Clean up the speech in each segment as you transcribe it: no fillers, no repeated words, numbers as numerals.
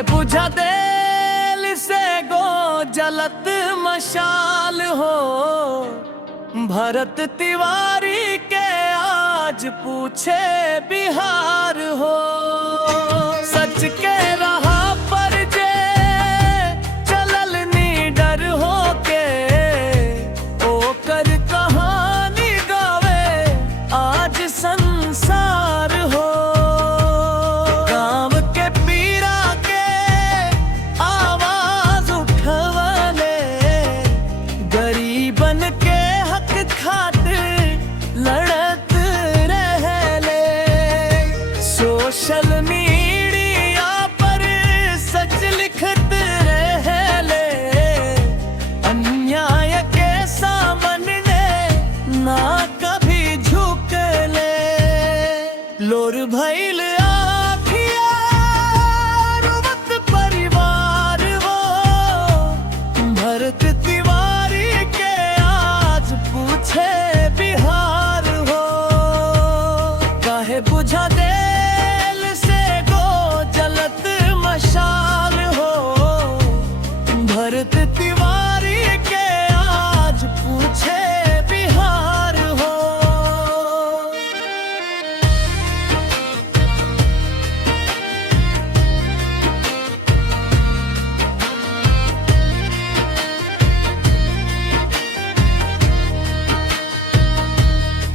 काहे बुझा दिल से गो जलत मशाल हो। भरत तिवारी के आज पूछे बिहार हो। सच के रहा पर जे चलल निडर हो के, ओकर कहानी गावे आज संसार हो। गांव के पीरा के आवाज उठवले, गरीबन के हक खातिर लड़त रहले। सोशल मीडिया पर सच लिखत रहले, अन्याय के सामने ना कभी झुकले। लोर भइल आँखिया रोवत परिवार वो, भरत तिवारी के आज पूछे बिहार हो। काहे बुझा दिल से गो जलत मशाल हो। भरत तिवारी के आज पूछे बिहार हो।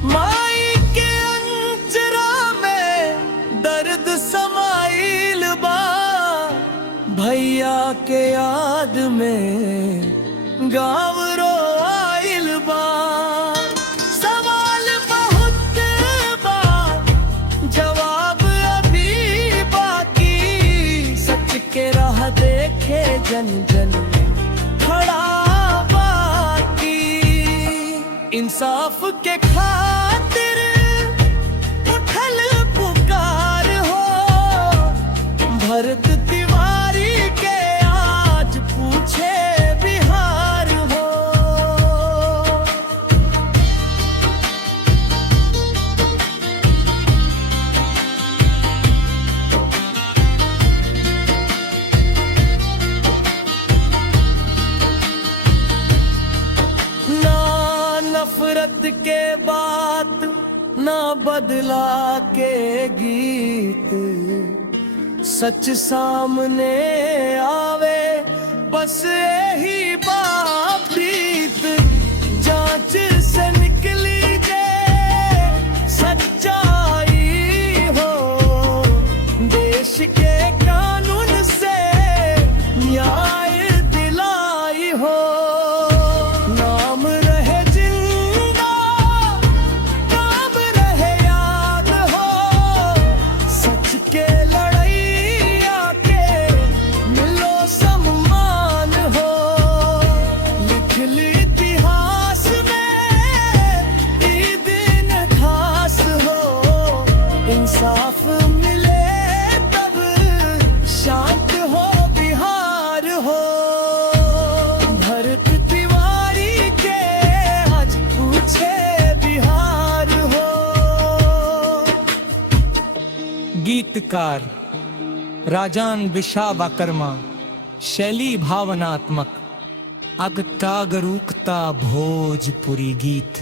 माई के अंजरा में दर्द समाइल बा, भैया के याद में गाँव रोआइल बा। सवाल बहुत बा, जवाब अभी बाकी। सच के राह देखे जन जन खड़ा बाकी। इंसाफ के खातिर उठल पुकार हो। भरत तिवारी के आज पूछे बिहार हो। ना नफरत के बात, ना बदला के गीत। सच सामने आवे बस यही बात। जांच से निकली जे सच्चाई हो। देश के कानून से न्याय दिलाई हो। नाम रहे जिंदा, नाम रहे याद हो। सच के लड़ैया के मिलो सम्मान हो। लिख ली इतिहास में ई दिन खास हो। इंसाफ मिले तब शांत हो बिहार हो। भरत तिवारी के आज पूछे बिहार हो। गीतकार राजान बिशाबा कर्मा, शैली भावनात्मक, अगतागरूकता भोजपुरी गीत।